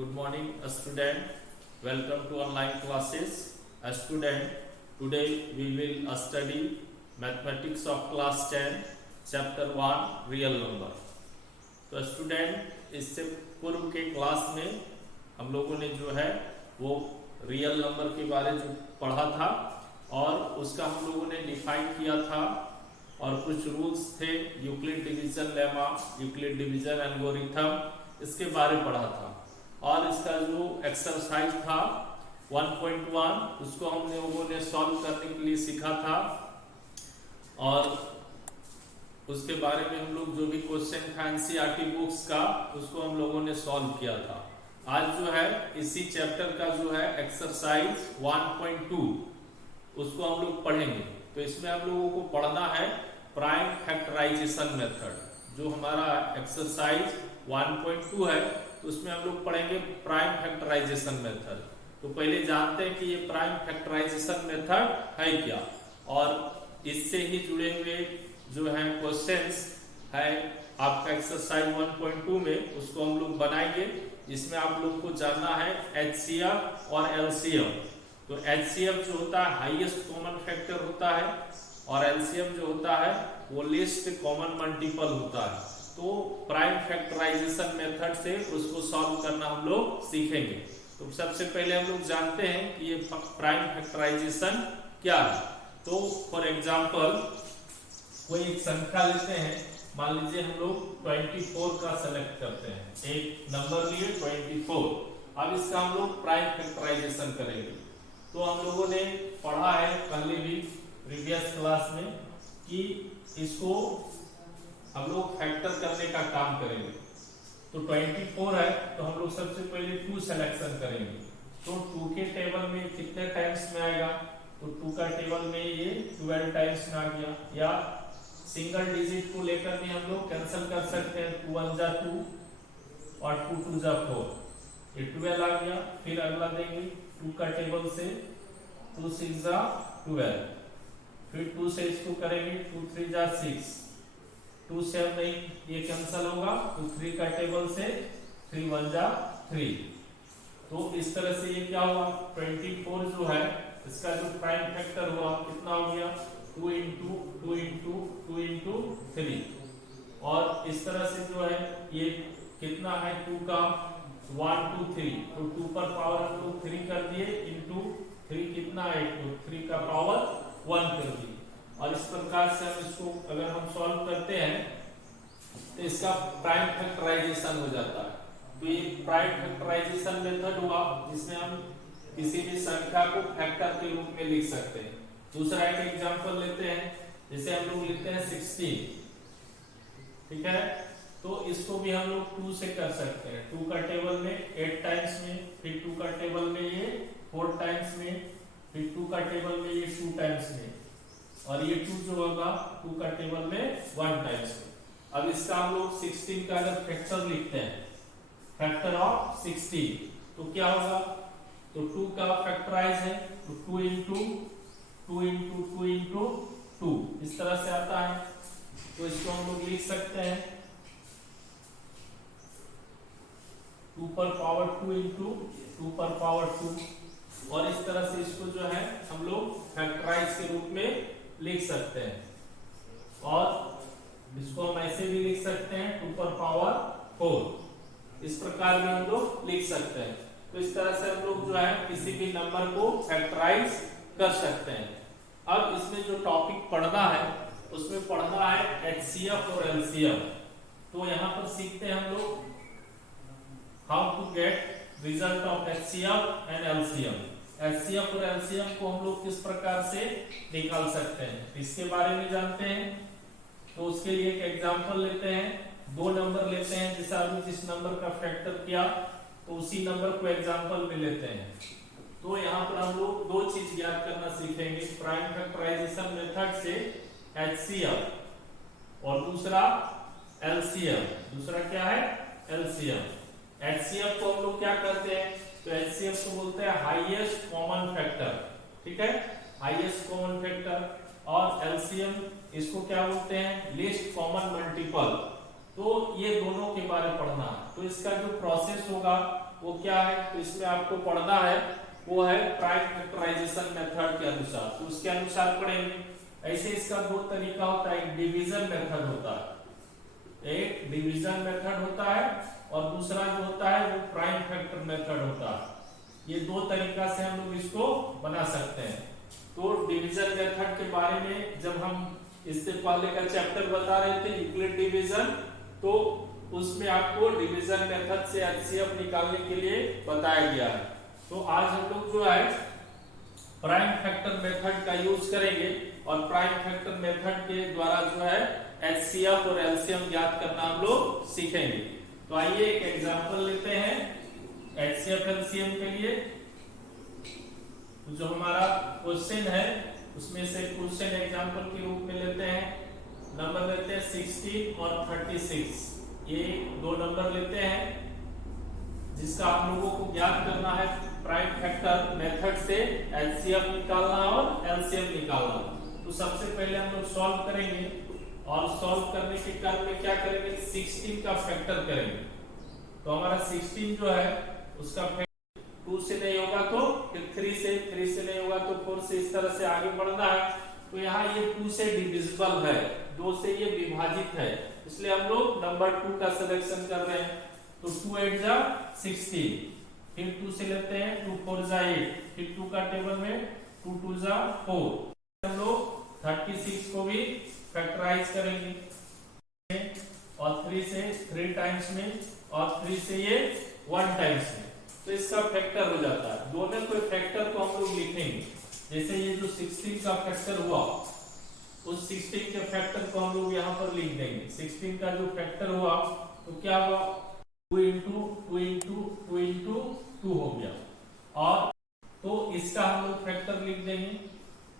Good morning, student. Welcome to online classes. Student, today we will study mathematics of class 10, chapter 1, real number. तो student, इससे पूर्व के class में हम लोगों ने जो है वो रियल नंबर के बारे में पढ़ा था और उसका हम लोगों ने डिफाइन किया था और कुछ रूल्स थे, Euclid division lemma, Euclid division algorithm, इसके बारे में पढ़ा था। और इसका जो एक्सरसाइज था 1.1 उसको हम लोगों ने सॉल्व करने के लिए सीखा था और उसके बारे में हम लोग जो भी क्वेश्चन था एनसीईआरटी बुक्स का उसको हम लोगों ने सॉल्व किया था। आज जो है इसी चैप्टर का जो है एक्सरसाइज 1.2 उसको हम लोग पढ़ेंगे। तो इसमें हम लोगों को पढ़ना है प्राइम फैक्टराइजेशन मेथड। जो हमारा एक्सरसाइज 1.2 है तो उसमें हम लोग पढ़ेंगे प्राइम फैक्टराइजेशन मेथड। तो पहले जानते हैं कि ये प्राइम फैक्टराइजेशन मेथड है क्या और इससे ही जुड़े हुए जो है क्वेश्चंस है आपका एक्सरसाइज 1.2 में उसको हम लोग बनाएंगे। इसमें आप लोग को जानना है एचसीएफ और एलसीएम। तो एचसीएफ जो होता है हाईएस्ट कॉमन फैक्टर होता है और एलसीएम जो होता है वो लीस्ट कॉमन मल्टीपल होता है। तो प्राइम फैक्टराइजेशन मेथड से उसको सॉल्व करना हम लोग सीखेंगे। तो सबसे पहले हम लोग जानते हैं कि ये प्राइम फैक्टराइजेशन क्या है। तो फॉर एग्जांपल कोई एक संख्या लेते हैं, मान लीजिए हम लोग 24 का सेलेक्ट करते हैं, एक नंबर लिए 24। अब इसका हम लोग प्राइम फैक्टराइजेशन करेंगे। तो हम लोगों ने पढ़ा है पहले भी प्रीवियस क्लास में कि इसको हम लोग फैक्टर करने का काम करेंगे। तो 24 है तो हम लोग सबसे पहले 2 सिलेक्शन करेंगे। तो 2 के टेबल में कितने टाइम्स में आएगा, तो 2 का टेबल में ये 12 टाइम्स में आ गया। या सिंगल डिजिट को लेकर भी हम लोग कैंसिल कर सकते हैं, 2 1 जा 2 और 2 2 जा 4, ये 12 आ गया। फिर अगला देंगे 2 का टेबल से 2 6 जा 12, फिर 2 से इसको करेंगे 2 3 जा 6, 2 से नहीं ये कैंसिल होगा तो 3 का टेबल से 3 1 जा 3। तो इस तरह से ये क्या हुआ 24 जो है इसका जो प्राइम फैक्टर हुआ कितना हो गया 2 into 2 into 2 into 3। और इस तरह से जो है ये कितना है 2 का 1 2 3, तो 2 पर पावर हम लोग 3 कर दिए इंटू 3 कितना है तो 3 का पावर 1 कर दिए। और इस प्रकार से हम इसको अगर हम सॉल्व करते हैं तो इसका प्राइम फैक्टराइजेशन हो जाता है। तो ये प्राइम फैक्टराइजेशन मेथड हुआ जिसमें हम किसी भी संख्या को फैक्टर के रूप में लिख सकते हैं। दूसरा एक एग्जांपल लेते हैं, जैसे हम लोग लिखते हैं 16, ठीक है। तो इसको भी हम लोग 2 से कर सकते हैं। 2 का टेबल में 8 टाइम्स में, फिर 2 का टेबल में ये 4 टाइम्स में, फिर 2 का टेबल में ये 2 टाइम्स में, और ये 2 जो होगा 2 का टेबल में 1 टाइम्स में। अब इसका हम लोग 16 का अगर फैक्टर लिखते हैं, फैक्टर ऑफ 16, तो क्या होगा, तो 2 का फैक्टराइज है तो 2 into 2 into 2 into 2 इस तरह से आता है। तो इसको हम लोग लिख सकते हैं 2 पर पावर 2 into 2 पर पावर 2, और इस तरह से इसको जो है हम लोग फैक्टराइज के रूप में लिख सकते हैं। और इसको हम ऐसे भी लिख सकते हैं 2 पर पावर 4, इस प्रकार भी हम लोग लिख सकते हैं। तो इस तरह से हम लोग जो है किसी भी नंबर को फैक्टराइज कर सकते हैं। अब इसमें जो टॉपिक पढ़ना है उसमें पढ़ना है एचसीएफ और एलसीएम। तो यहाँ पर सीखते हैं हम लोग how to get result of HCF and LCM. HCF और एलसीएम को हम लोग किस प्रकार से निकाल सकते हैं इसके बारे में जानते हैं। तो उसके लिए एक एग्जांपल लेते हैं, 2 नंबर लेते हैं, जैसे आपने जिस नंबर का फैक्टर किया तो उसी नंबर को एग्जांपल में लेते हैं। तो यहाँ पर हम लोग 2 चीज याद करना सीखेंगे प्राइम फैक्टराइजेशन मेथड से, एचसीएफ और दूसरा एलसीएम। दूसरा क्या है एलसीएम। एचसीएफ को हम लोग क्या करते हैं, तो एचसीएफ को बोलते हैं हाईएस्ट कॉमन फैक्टर, ठीक है, हाईएस्ट कॉमन फैक्टर। और एलसीएम इसको क्या बोलते हैं लीस्ट कॉमन मल्टीपल। तो ये दोनों के बारे में पढ़ना है। तो इसका जो प्रोसेस होगा वो क्या है, तो इसमें आपको पढ़ना है वो है प्राइम फैक्टराइजेशन मेथड के अनुसार, तो उसके अनुसार पढ़ेंगे। ऐसे इसका दो तरीका होता है, एक डिवीजन मेथड होता है, एक डिवीजन मेथड होता है और दूसरा जो होता है वो प्राइम फैक्टर मेथड होता है। ये दो तरीका से हम लोग इसको बना सकते हैं। तो डिवीजन मेथड के बारे में जब हम इससे पहले का चैप्टर बता रहे थे यूक्लिड डिवीजन, तो उसमें आपको डिवीजन मेथड से एचसीएफ निकालने के लिए बताया गया है। तो आज हम लोग जो है प्राइम फैक्टर मेथड का यूज करेंगे और प्राइम फैक्टर मेथड के द्वारा जो है एचसीएफ और एलसीएम ज्ञात करना हम लोग सीखेंगे। तो आइए एक एग्जांपल लेते हैं एचसीएफ एलसीएम के लिए। जो हमारा क्वेश्चन है उसमें से क्वेश्चन एग्जांपल के रूप में लेते हैं, नंबर लेते हैं 16 और 36। ये दो नंबर लेते हैं जिसका आप लोगों को ज्ञात करना है प्राइम फैक्टर मेथड से एचसीएफ निकालना और एलसीएम निकालना। तो सबसे पहले हम लोग सॉल्व करेंगे और सॉल्व करने के क्रम में क्या करेंगे, 16 का फैक्टर करेंगे। तो हमारा 16 जो है उसका 2 से नहीं होगा तो फिर 3 से नहीं होगा तो 4 से, इस तरह से आगे बढ़ना है। तो यहाँ ये 2 से डिविजिबल है, 2 से ये विभाजित है, इसलिए हम लोग नंबर 2 का सिलेक्शन कर रहे हैं। तो 2 8 जा 16, फिर 2 से लेते हैं 2 4 जा 8, फिर 2 का टेबल में 2 2 जा 4। हम लोग 36 को भी फैक्टराइज करेंगे और 3 से 3 टाइम्स में और 3 से ये 1 टाइम्स में, तो इसका फैक्टर हो जाता है। दोनों को फैक्टर को हम लोग लिखेंगे, जैसे ये जो 16 का फैक्टर हुआ उस 16 के फैक्टर को हम लोग यहाँ पर लिख देंगे। 16 का जो फैक्टर हुआ तो क्या हुआ, 2 इंटू 2 इंटू 2 इंटू 2 हो गया, और तो इसका हम लोग फैक्टर लिख देंगे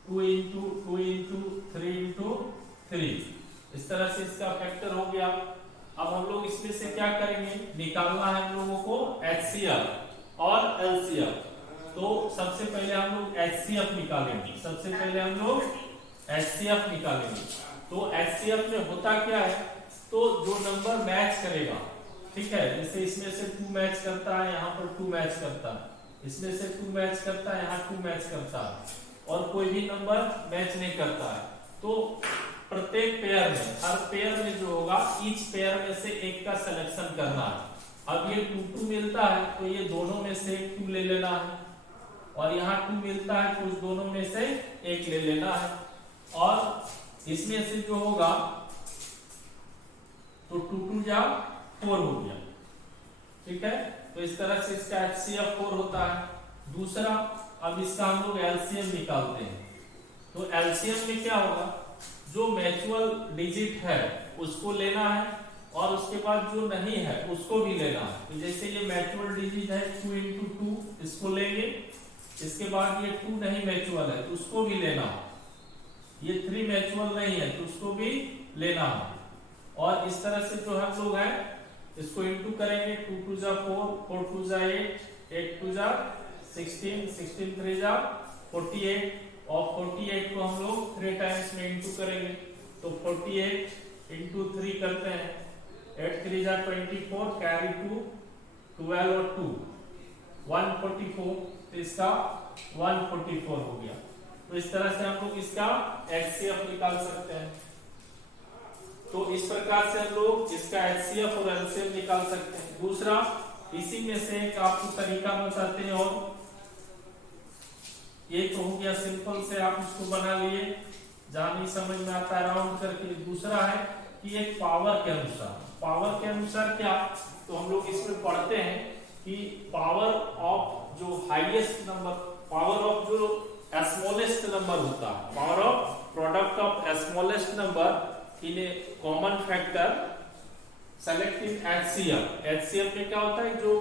2 इंटू 2 इंटू 3 इंटू 3। इस तरह से इसका फैक्टर हो गया। अब हम लोग इसमें से क्या करेंगे, निकालना है हम लोगों को एचसीएफ और एलसीएफ। तो सबसे पहले हम लोग एचसीएफ निकालेंगे, सबसे पहले हम लोग एचसीएफ निकालेंगे। तो एचसीएफ में होता क्या है, तो जो नंबर मैच करेगा, ठीक है, जैसे इसमें से 2 मैच करता है, यहाँ पर 2 मैच करता है, इसमें से 2 मैच करता है, यहाँ 2 मैच करता है, और कोई भी नंबर मैच नहीं करता है, तो प्रत्येक पेयर में, हर पेयर में जो होगा ईच पेयर में से एक का सिलेक्शन करना है। अब ये 2 2 मिलता है तो ये दोनों में से 2 ले लेना है, और यहाँ 2 मिलता है तो उस दोनों में से एक ले लेना है, और इसमें से जो होगा तो 2 2 जा 4 हो गया, ठीक है। तो इस तरह से इसका एचसीएफ 4 होता है। दूसरा, अब इसका हम लोग एलसीएम निकालते हैं। तो एलसीएम में क्या होगा, जो मैचुअल डिजिट है उसको लेना है और उसके बाद जो नहीं है उसको भी लेना है। तो जैसे ये मैचुअल डिजिट है 2 इंटू 2, इसको लेंगे, इसके बाद ये 2 नहीं मैचुअल है तो उसको भी लेना है, ये 3 मैचुअल नहीं है तो उसको भी लेना है, और इस तरह से जो हम लोग हैं इसको इंटू करेंगे, 2 2 जा 4, 4 2 जा 8, 8 2 जा 16, 16 3 जा 48, और 48 को हम लोग 3 टाइम्स में इंटू करेंगे। तो 48 इंटू 3 करते हैं, 8 3 जा 24, कैरी 2, 12 और 2 144, तो इसका 144 हो गया। तो इस तरह से हम लोग इसका एचसीएफ निकाल सकते हैं। तो इस प्रकार से हम लोग इसका एचसीएफ और एलसीएम निकाल सकते हैं। दूसरा, इसी में से एक आपको तरीका बताते हैं, और ये तो हो गया सिंपल से आप इसको बना लिए, जहां नहीं समझ में आता है राउंड करके। दूसरा है कि एक पावर के अनुसार, पावर के अनुसार क्या, तो हम लोग इसमें पढ़ते हैं कि पावर ऑफ जो हाईएस्ट नंबर, पावर ऑफ जो स्मॉलेस्ट नंबर होता है, power of product of smallest number in A common factor select in HCF. HCF में क्या होता है, जो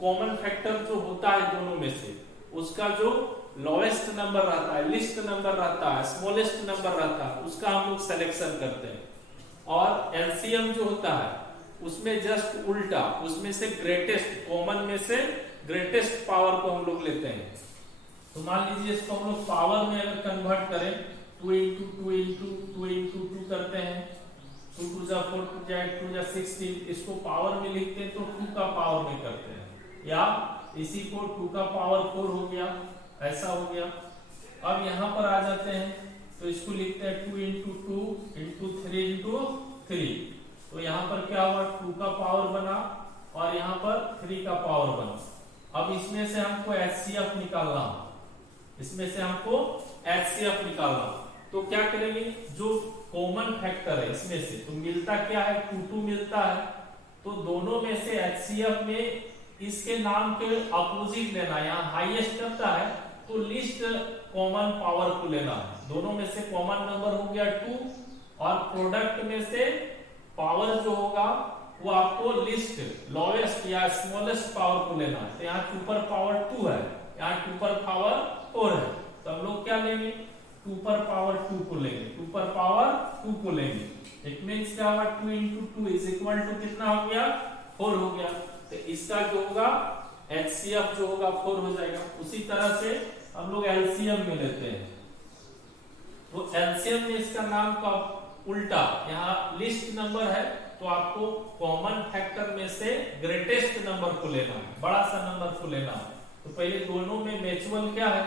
कॉमन फैक्टर जो होता है दोनों में से उसका जो लोएस्ट नंबर रहता है, लिस्ट नंबर रहता है, स्मॉलेस्ट नंबर रहता है, उसका हम लोग सिलेक्शन करते हैं। और एलसीएम जो होता है उसमें जस्ट उल्टा, उसमें से ग्रेटेस्ट, कॉमन में से ग्रेटेस्ट पावर को हम लोग लेते हैं। तो मान लीजिए इसको हम लोग पावर में अगर कन्वर्ट करें, 2 इंटू 2 इंटू 2 इंटू 2 करते हैं, 2 टू जा 4 टू जा 8 टू जा 16, इसको पावर में लिखते हैं तो 2 का पावर में करते हैं, या इसी को 2 का पावर 4 हो गया, ऐसा हो गया। अब यहाँ पर आ जाते हैं तो इसको लिखते हैं 2 इंटू 2 इंटू 3 इंटू 3। तो यहाँ पर क्या हुआ, 2 का पावर बना और यहाँ पर 3 का पावर बना। अब इसमें से हमको HCF निकालना, इसमें से हमको HCF निकालना। तो क्या करेंगे, जो कॉमन फैक्टर है इसमें से, तो मिलता क्या है, 2 मिलता है, तो दोनों में से HCF में इसके नाम के अपोजिट लेना है। यहाँ हाईएस्ट करता है तो लिस्ट कॉमन पावर को लेना है। दोनों में से कॉमन नंबर हो गया 2 और प्रोडक्ट में से पावर जो होगा वो आपको लिस्ट लोएस्ट या स्मॉलेस्ट पावर को लेना है। तो यहाँ 2 पर पावर 2 है, यहाँ 2 पर पावर 4 है, तो हम लोग क्या लेंगे, 2 पर पावर 2 को लेंगे, 2 पर पावर 2 को लेंगे। इट मींस क्या होगा, 2 इंटू 2 इज इक्वल टू कितना हो गया, 4 हो गया। तो इसका जो होगा HCF जो होगा 4 हो जाएगा। उसी तरह से हम लोग LCM में लेते हैं, तो LCM में इसका नाम का उल्टा, यहाँ लिस्ट नंबर है तो आपको कॉमन फैक्टर में से ग्रेटेस्ट नंबर को लेना है, बड़ा सा नंबर को लेना है। तो पहले दोनों में म्यूचुअल क्या है,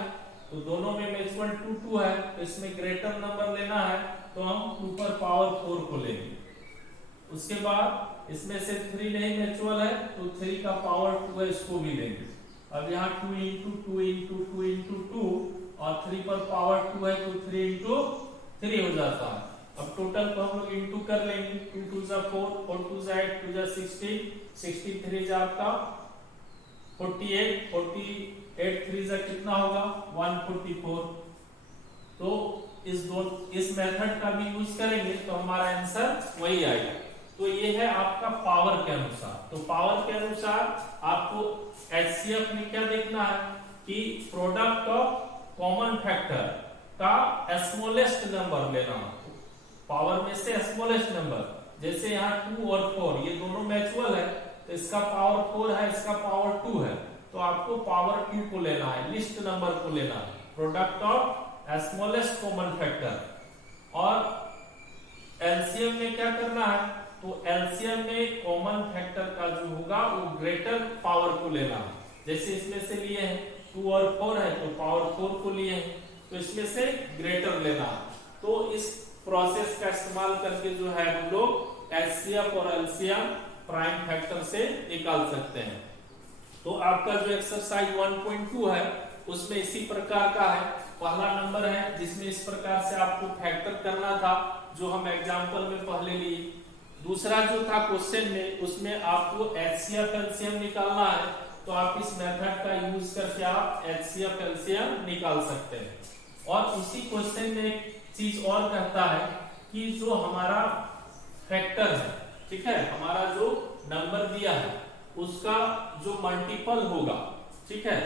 तो दोनों में म्यूचुअल 2 है, तो इसमें ग्रेटर नंबर लेना है तो हम 2 पर पावर 4 को लेंगे। उसके बाद इसमें से 3 नहीं म्यूचुअल है तो 3 का पावर 2 है, इसको भी लेंगे। अब यहाँ 2 इंटू 2 इंटू 2 इंटू 2 और 3 पर पावर 2 है तो 3 इंटू 3 हो जाता है। अब टोटल को हम लोग इंटू कर लेंगे, 2 टू जा 4, 4 टू जा 8, 2 जा 16, 63 जा आपका 48, 48 3 जा कितना होगा 144। तो इस मेथड का भी यूज करेंगे तो हमारा आंसर वही आएगा। तो ये है आपका पावर के अनुसार। तो पावर के अनुसार आपको HCF में क्या देखना है कि प्रोडक्ट ऑफ कॉमन फैक्टर का स्मॉलेस्ट नंबर लेना है। पावर में से स्मॉलेस्ट नंबर, जैसे यहाँ 2 और 4 ये दोनों म्यूचुअल है तो इसका पावर 4 है, इसका पावर 2 है, तो आपको पावर 2 को लेना है, लिस्ट नंबर को लेना है, product of smallest common factor. और LCM में क्या करना है, तो LCM में कॉमन फैक्टर का जो होगा वो ग्रेटर पावर को लेना है। जैसे इसमें से लिए हैं 2 और 4 है तो पावर 4 को लिए हैं, तो इसमें से ग्रेटर लेना है। तो इस प्रोसेस का इस्तेमाल करके जो है हम लोग HCF और LCM प्राइम फैक्टर से निकाल सकते हैं। तो आपका जो एक्सरसाइज 1.2 है उसमें इसी प्रकार का है। पहला नंबर है जिसमें इस प्रकार से आपको फैक्टर करना था, जो हम एग्जांपल में पहले लिए। दूसरा जो था क्वेश्चन में, उसमें आपको HCF LCM निकालना है, तो आप इस मेथड का यूज करके आप HCF LCM निकाल सकते हैं। और उसी क्वेश्चन में एक चीज और कहता है कि जो हमारा फैक्टर है, ठीक है, हमारा जो नंबर दिया है उसका जो मल्टीपल होगा, ठीक है,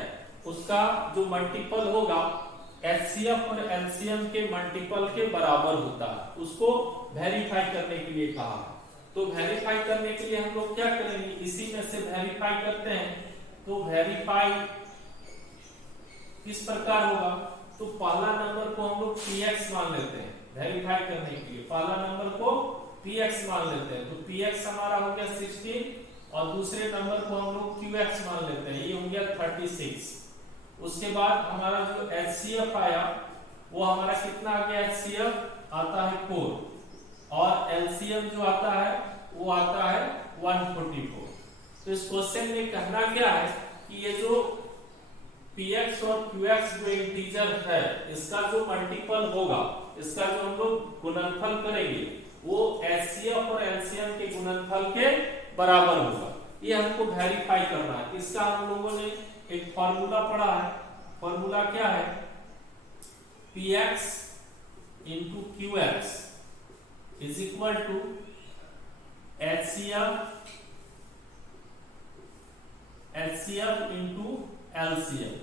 उसका जो मल्टीपल होगा HCF और LCM के मल्टीपल के बराबर होता है, उसको वेरीफाई करने के लिए कहा। तो वेरीफाई करने के लिए हम लोग क्या करेंगे, इसी में से वेरीफाई करते हैं। तो वेरीफाई किस प्रकार होगा, तो पहला नंबर को हम लोग px मान लेते हैं वेरीफाई करने के लिए, पहला नंबर को px मान लेते हैं। तो px हमारा हो गया 16 और दूसरे नंबर को हम लोग qx मान लेते हैं, ये हो गया 36। उसके बाद हमारा जो HCF आया वो हमारा कितना आ गया, HCF आता है 4 और LCM जो आता है वो आता है 144। तो इस क्वेश्चन में कहना क्या है कि ये जो px और qx जो इंटीजर है इसका जो मल्टीपल होगा, इसका जो हम लोग गुणनफल करेंगे वो HCF और LCM के गुणनफल के बराबर होगा। ये हमको वेरीफाई करना है। इसका हम लोगों ने एक फॉर्मूला पढ़ा है, फॉर्मूला क्या है, px into qx is equal to HCF into LCM।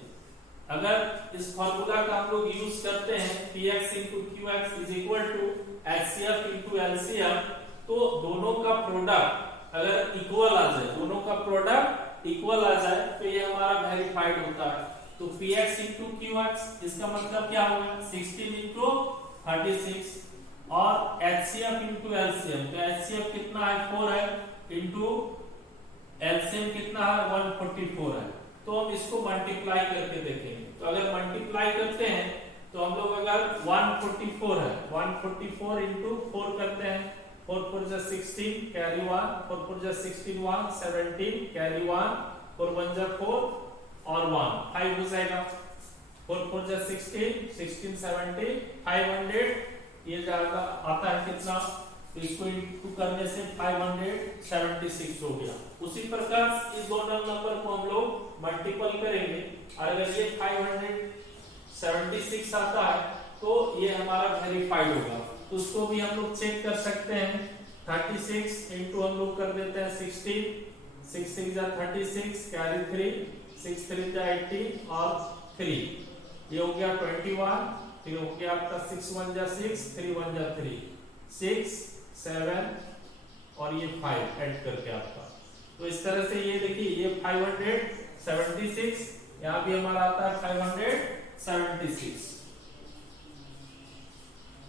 अगर इस फॉर्मूला का हम लोग यूज करते हैं px into qx is equal to HCF into LCM, तो दोनों का प्रोडक्ट अगर इक्वल आ जाए, दोनों का प्रोडक्ट इक्वल आ जाए तो ये हमारा वेरीफाइड होता है। तो px इंटू qx इसका मतलब क्या होगा, 16 इंटू 36 और HCF इंटू एलसीएम, तो HCF कितना है 4 है, इंटू एलसीएम कितना है 144 है। तो हम इसको मल्टीप्लाई करके देखेंगे। तो अगर मल्टीप्लाई करते हैं तो हम लोग अगर 144 है, 144 इंटू 4 करते हैं, 4 4 जा 16 कैरी 1, 4 4 जा 16 1 17 कैरी 1, 4 1 जा 4 और 1 5 हो जाएगा, 4 4 जा 16 16 70 500, ये जाएगा आता है कितना, तो इसको इंटू करने से 576 हो गया। उसी प्रकार इस दोनों नंबर को हम लोग मल्टीपल करेंगे और अगर ये 576 आता है तो ये हमारा वेरीफाइड होगा। तो उसको भी हम लोग चेक कर सकते हैं। 36 इंटू हम लोग कर देते हैं 16, 6 6 जा 36 कैरी 3, 6 3 जा 18 और 3, ये हो गया 21, फिर हो गया आपका 6 1 जा 6, 3 1 जा 3, 6 7 और ये 5 ऐड करके आपका। तो इस तरह से ये देखिए ये 576, यहाँ भी हमारा आता है 576।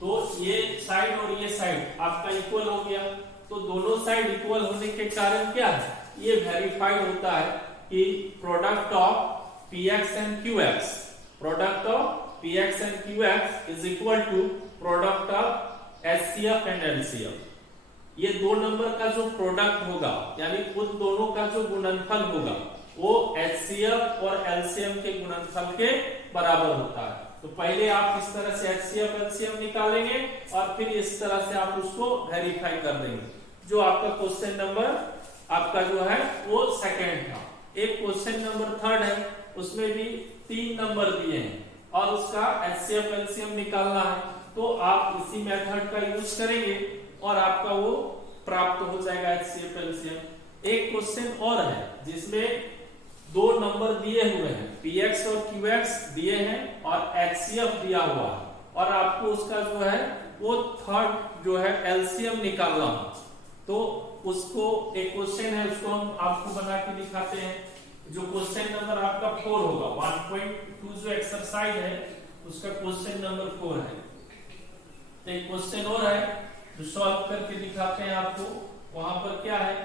तो ये साइड और ये साइड आपका इक्वल हो गया। तो दोनों साइड इक्वल होने के कारण क्या है, ये वेरीफाइड होता है कि product of Px and Qx, product of Px and Qx is equal to product of HCF and LCF। ये दो नंबर का जो प्रोडक्ट होगा यानी उन दोनों का जो गुणनफल होगा वो HCF और LCM के गुणनफल के बराबर होता है। तो पहले आप इस तरह से HCF LCM निकालेंगे और फिर इस तरह से आप उसको वेरीफाई कर देंगे। जो आपका क्वेश्चन नंबर आपका जो है वो सेकंड था। एक क्वेश्चन नंबर थर्ड है, उसमें भी 3 नंबर दिए हैं और उसका HCF LCM निकालना है। तो आप इसी मेथड का यूज करेंगे और आपका वो प्राप्त हो जाएगा HCF LCM। एक क्वेश्चन और है जिसमें 2 नंबर दिए हुए हैं, Px और Qx दिए हैं और HCF दिया हुआ है और आपको उसका जो है वो थर्ड जो है LCM निकालना है। तो उसको एक क्वेश्चन है, उसको हम आपको बना के दिखाते हैं। जो क्वेश्चन नंबर आपका 4 होगा, 1.2 जो एक्सरसाइज है उसका क्वेश्चन नंबर 4 है। तो एक क्वेश्चन और है जो सॉल्व करके दिखाते हैं आपको। वहां पर क्या है,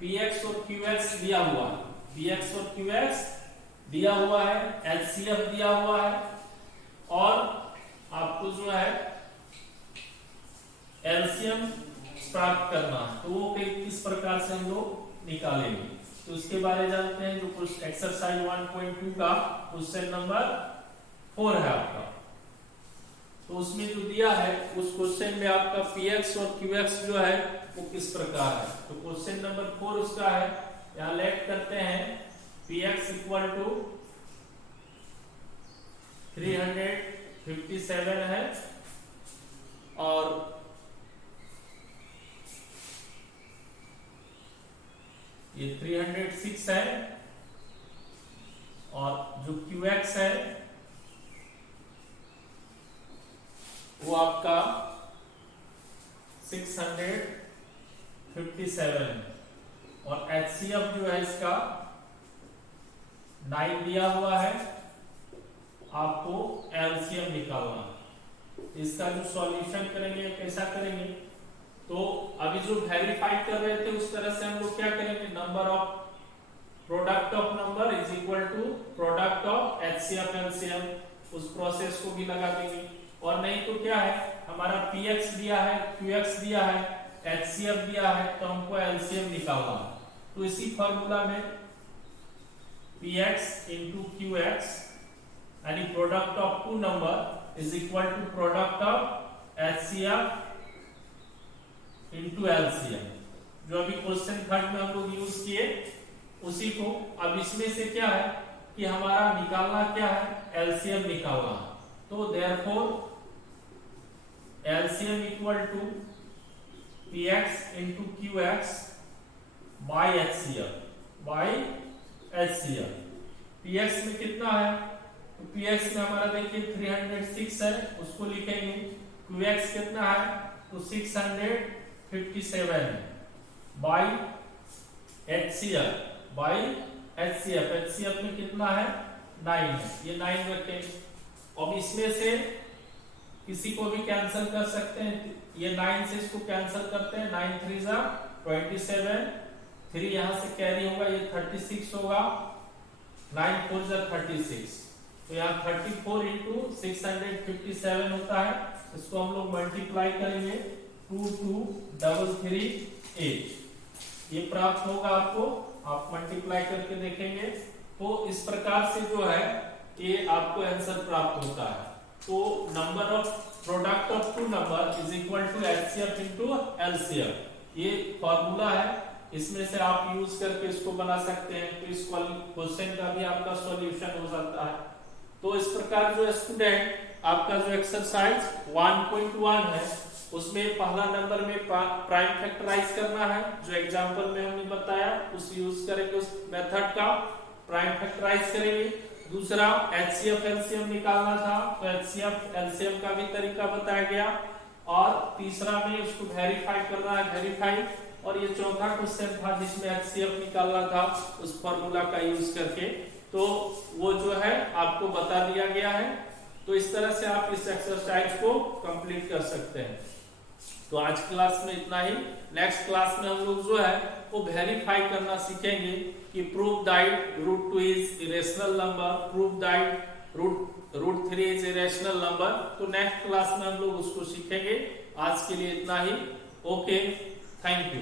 Px और Qx दिया हुआ है, Px और Qx दिया हुआ है, HCF दिया हुआ है और आपको जो है LCM प्राप्त करना है। तो वो किस प्रकार से हम लोग निकालेंगे, तो उसके बारे में जानते हैं। जो कुछ एक्सरसाइज 1.2 का क्वेश्चन नंबर 4 है आपका, तो उसमें जो दिया है उस क्वेश्चन में आपका Px और Qx जो है वो किस प्रकार है। तो क्वेश्चन नंबर 4 उसका है, यहाँ लेट करते हैं Px इक्वल टू 357 है और ये 306 है और जो Qx है वो आपका 657 और HCF जो है इसका 9 दिया हुआ है। आपको LCM निकालना, इसका जो सॉल्यूशन करेंगे कैसा करेंगे, तो अभी जो वेरीफाई कर रहे थे उस तरह से हम लोग क्या करेंगे, number of product of number is equal to product of HCF LCM, उस प्रोसेस को भी लगा देंगे। और नहीं तो क्या है, हमारा Px दिया है, Qx दिया है, HCF दिया है, तो हमको LCM निकालना है। तो इसी फॉर्मूला में Px इंटू Qx यानी product of 2 number is equal to product of HCF into LCM। जो अभी क्वेश्चन थर्ड में हम लोग यूज किए उसी को अब इसमें से क्या है कि हमारा निकालना क्या है, LCM निकालना है। तो therefore LCM equal to Px into Qx by HCF। Px में कितना है, तो Px में हमारा देखिए 306 है, उसको लिखेंगे। Qx कितना है, तो 657 है बाय HCF में कितना है 9 है, ये 9 रखें। अब इसमें से किसी को भी कैंसिल कर सकते हैं, ये 9 से इसको कैंसिल करते हैं, 9 3 जा 27, 3 यहाँ से कैरी होगा, ये 36 होगा, 9 4 जा 36, तो यहाँ 34 इंटू 657 होता है, इसको हम लोग मल्टीप्लाई करेंगे 223338, ये प्राप्त होगा आपको, आप मल्टीप्लाई करके देखेंगे तो इस प्रकार से जो है ये आपको आंसर प्राप्त होता है। तो number of product of two number is equal to HCF into LCM, ये फॉर्मूला है, इसमें से आप यूज करके इसको बना सकते हैं, तो इस क्वेश्चन का भी आपका सॉल्यूशन हो जाता है। तो इस प्रकार जो स्टूडेंट आपका जो एक्सरसाइज 1.1 है उसमें पहला नंबर में प्राइम फैक्टराइज करना है, जो एग्जांपल में हमने बताया उस यूज करेंगे, उस मेथड का प्राइम फैक्टराइज करेंगे। दूसरा एचसीएफ एलसीएम निकालना था, तो एचसीएफ एलसीएम का भी तरीका बताया गया, और तीसरा में उसको वेरीफाई करना है, वेरीफाई, और ये चौथा क्वेश्चन था जिसमें एचसीएफ निकालना था उस फार्मूला का यूज करके, तो वो जो है आपको बता दिया गया है। तो इस तरह से आप इस एक्सरसाइज को कंप्लीट कर सकते हैं। तो आज क्लास में इतना ही, नेक्स्ट क्लास में हम लोग जो है वो वेरीफाई करना सीखेंगे कि prove that √2 is irrational number, prove that √3 is irrational number. तो नेक्स्ट क्लास में हम लोग उसको सीखेंगे। आज के लिए इतना ही, ओके, थैंक यू।